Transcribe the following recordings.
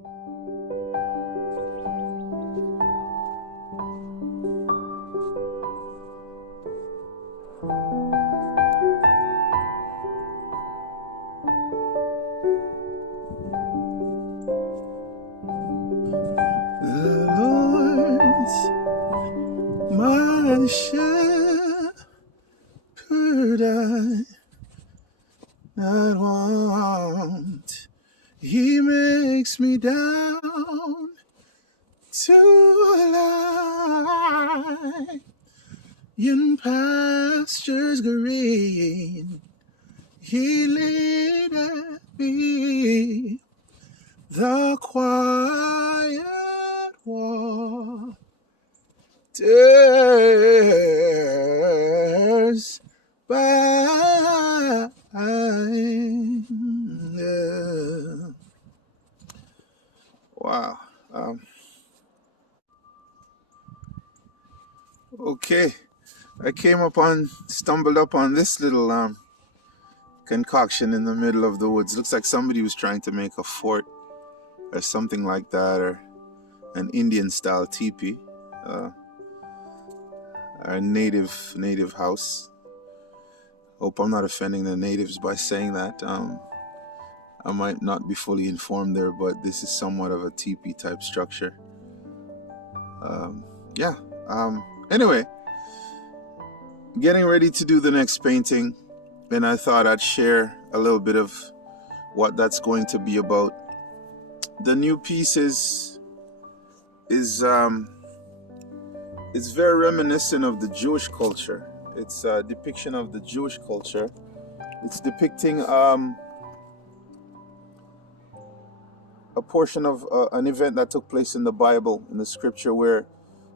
The Lord's my shepherd, I not want. He makes me down to lie in pastures green. He leadeth me the quiet waters by. Wow. Okay. I stumbled up on this little concoction in the middle of the woods. Looks like somebody was trying to make a fort or something like that, or an Indian style teepee, a native house. Hope I'm not offending the natives by saying that. I might not be fully informed there, but this is somewhat of a teepee type structure. Yeah. Anyway, getting ready to do the next painting, and I thought I'd share a little bit of what that's going to be about. The new piece is very reminiscent of the Jewish culture. It's a depiction of the Jewish culture. It's depicting a portion of an event that took place in the Bible, in the scripture, where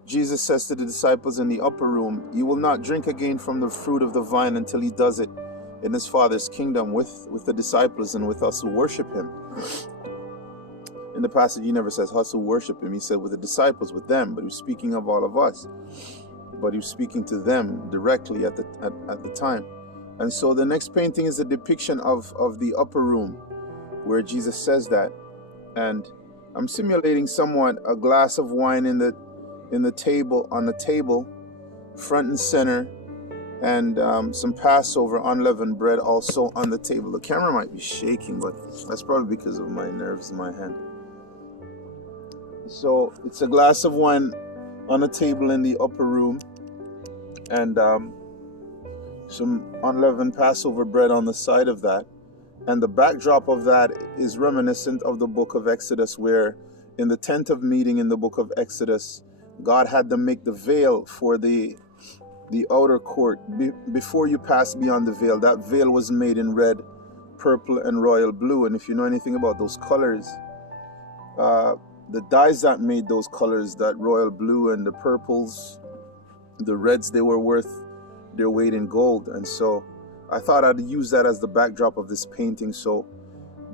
Jesus says to the disciples in the upper room, "You will not drink again from the fruit of the vine until he does it in his Father's kingdom with the disciples and with us who worship him." In the passage, he never says us who worship him. He said with the disciples, with them, but he was speaking of all of us. But he was speaking to them directly at the time. And so the next painting is a depiction of the upper room where Jesus says that. And I'm simulating somewhat a glass of wine on the table, front and center, and some Passover unleavened bread also on the table. The camera might be shaking, but that's probably because of my nerves in my hand. So it's a glass of wine on a table in the upper room, and some unleavened Passover bread on the side of that. And the backdrop of that is reminiscent of the book of Exodus, where in the tent of meeting in the book of Exodus, God had them make the veil for the outer court. Before you pass beyond the veil, that veil was made in red, purple, and royal blue. And if you know anything about those colors, the dyes that made those colors, that royal blue and the purples, the reds, they were worth their weight in gold. And so I thought I'd use that as the backdrop of this painting. So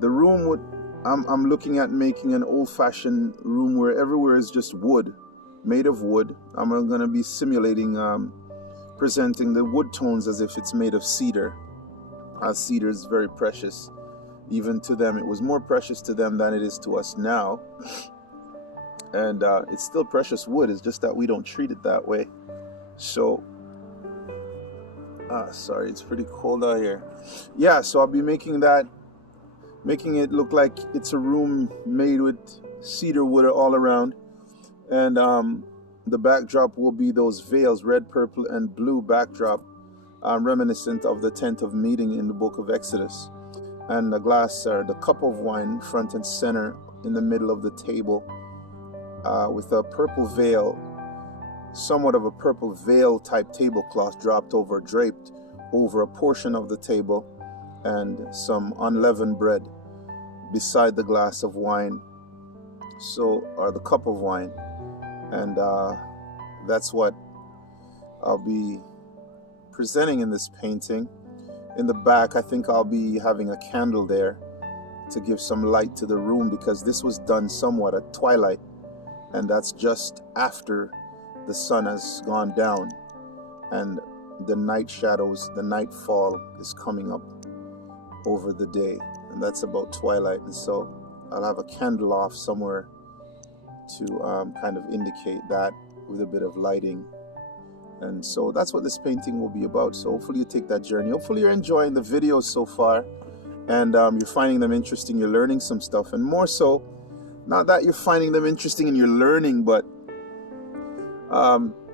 the room I'm looking at making an old-fashioned room where everywhere is just wood, made of wood. I'm going to be simulating, presenting the wood tones as if it's made of cedar. Cedar is very precious. Even to them, it was more precious to them than it is to us now. And it's still precious wood. It's just that we don't treat it that way. So, sorry, it's pretty cold out here. Yeah, so I'll be making it look like it's a room made with cedar wood all around. And the backdrop will be those veils, red, purple, and blue backdrop, reminiscent of the tent of meeting in the book of Exodus. And the glass, or the cup of wine, front and center in the middle of the table, with a purple veil, somewhat of a purple veil type tablecloth draped draped over a portion of the table, and some unleavened bread beside the glass of wine, or the cup of wine. And that's what I'll be presenting in this painting. In the back, I think I'll be having a candle there to give some light to the room, because this was done somewhat at twilight, and that's just after the sun has gone down and the night shadows, the nightfall is coming up over the day, and that's about twilight. And so I'll have a candle off somewhere to kind of indicate that with a bit of lighting. And so that's what this painting will be about. So hopefully you take that journey. Hopefully you're enjoying the videos so far, and you're finding them interesting. You're learning some stuff, and more so, not that you're finding them interesting and you're learning, but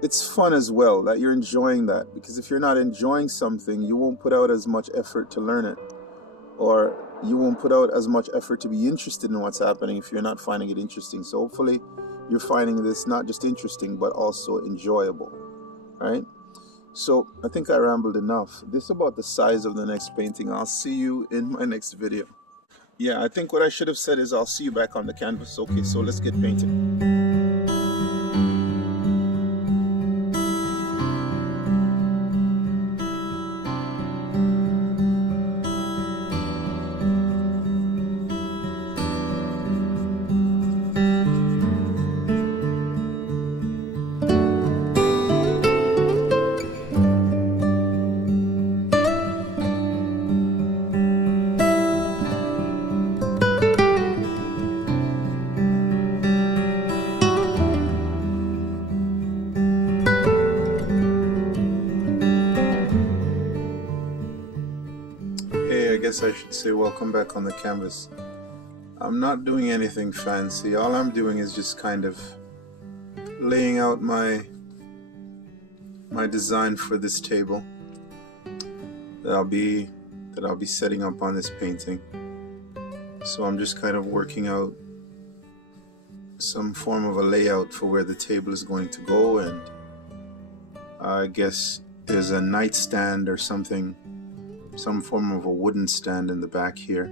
it's fun as well, that you're enjoying that. Because if you're not enjoying something, you won't put out as much effort to learn it, or you won't put out as much effort to be interested in what's happening if you're not finding it interesting. So hopefully you're finding this not just interesting, but also enjoyable. Right? So I think I rambled enough. This is about the size of the next painting. I'll see you in my next video. Yeah, I think what I should have said is I'll see you back on the canvas. Okay, so let's get painting. I guess I should say welcome back on the canvas. I'm not doing anything fancy. All I'm doing is just kind of laying out my design for this table that I'll be setting up on this painting. So I'm just kind of working out some form of a layout for where the table is going to go, and I guess there's a nightstand or something, some form of a wooden stand in the back here.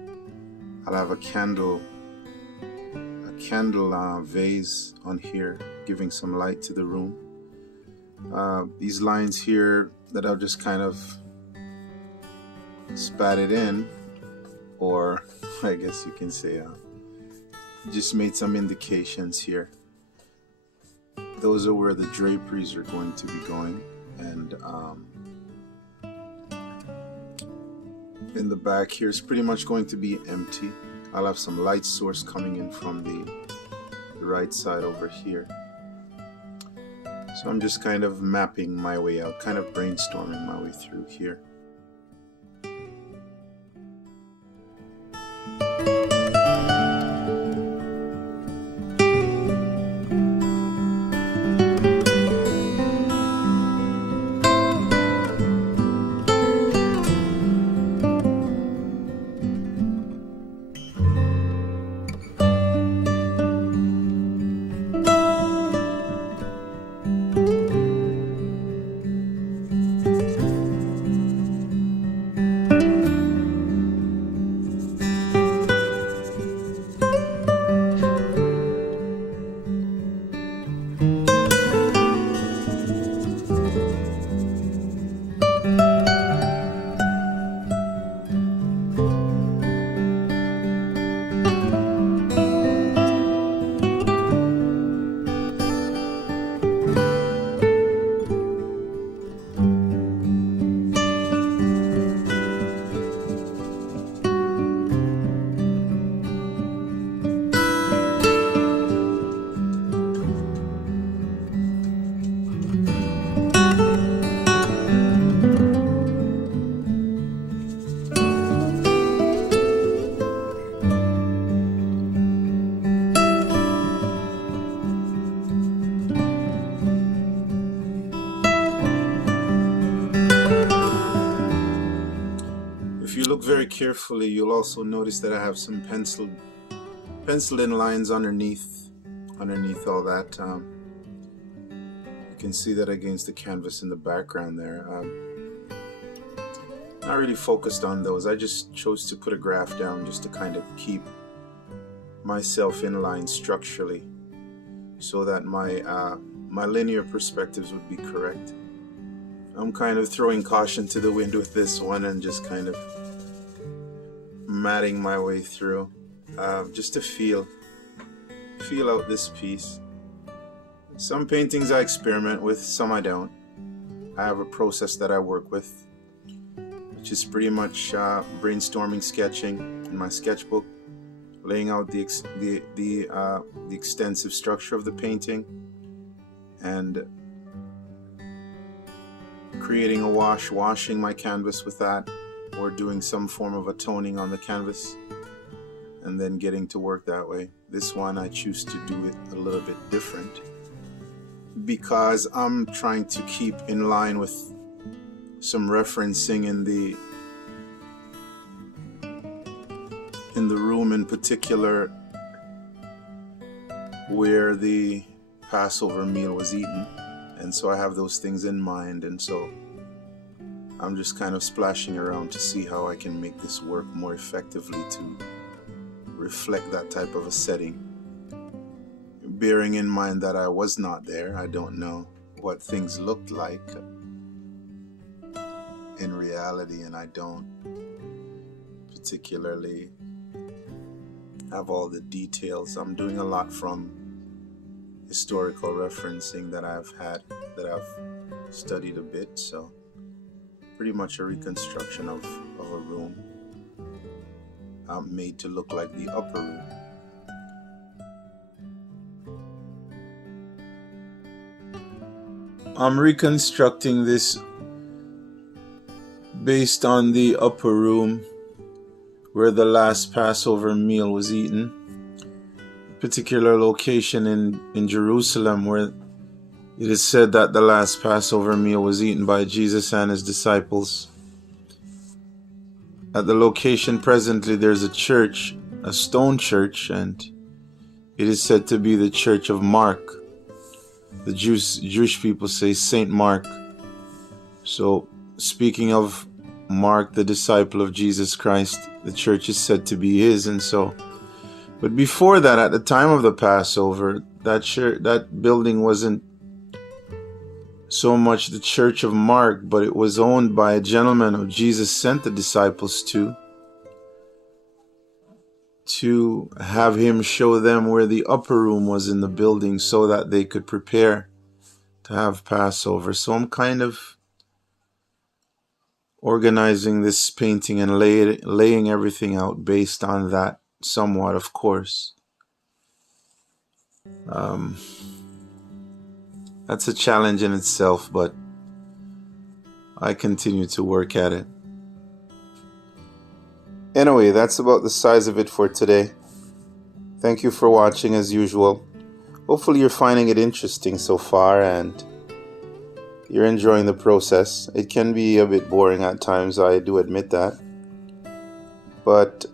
I'll have a candle vase on here, giving some light to the room. These lines here that I've just kind of spatted in, or I guess you can say just made some indications here. Those are where the draperies are going to be going, and in the back here is pretty much going to be empty. I'll have some light source coming in from the right side over here. So I'm just kind of mapping my way out, kind of brainstorming my way through here. Very carefully, you'll also notice that I have some penciled in lines underneath all that. You can see that against the canvas in the background there. Not really focused on those. I just chose to put a graph down just to kind of keep myself in line structurally, so that my linear perspectives would be correct. I'm kind of throwing caution to the wind with this one and just kind of matting my way through, just to feel out this piece. Some paintings I experiment with, some I don't. I have a process that I work with, which is pretty much brainstorming, sketching in my sketchbook, laying out the extensive structure of the painting, and creating a wash, washing my canvas with that, or doing some form of a toning on the canvas, and then getting to work that way. This one I choose to do it a little bit different because I'm trying to keep in line with some referencing in the room, in particular where the Passover meal was eaten. And so I have those things in mind, and so I'm just kind of splashing around to see how I can make this work more effectively to reflect that type of a setting. Bearing in mind that I was not there, I don't know what things looked like in reality, and I don't particularly have all the details. I'm doing a lot from historical referencing that I've studied a bit, so pretty much a reconstruction of a room made to look like the upper room. I'm reconstructing this based on the upper room where the last Passover meal was eaten. Particular location in Jerusalem where it is said that the last Passover meal was eaten by Jesus and his disciples. At the location presently there's a church, a stone church, and it is said to be the Church of Mark. The Jewish people say Saint Mark. So speaking of Mark, the disciple of Jesus Christ, the church is said to be his, and so. But before that, at the time of the Passover, that building wasn't so much the Church of Mark, but it was owned by a gentleman who Jesus sent the disciples to have him show them where the upper room was in the building so that they could prepare to have Passover. So I'm kind of organizing this painting and laying everything out based on that somewhat, of course. That's a challenge in itself, but I continue to work at it. Anyway, that's about the size of it for today. Thank you for watching as usual. Hopefully you're finding it interesting so far and you're enjoying the process. It can be a bit boring at times, I do admit that. But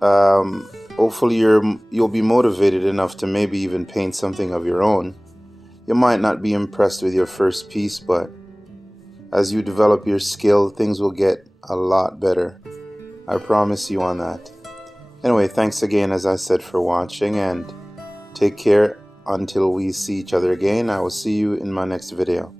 hopefully you'll be motivated enough to maybe even paint something of your own. You might not be impressed with your first piece, but as you develop your skill, things will get a lot better. I promise you on that. Anyway, thanks again, as I said, for watching, and take care until we see each other again. I will see you in my next video.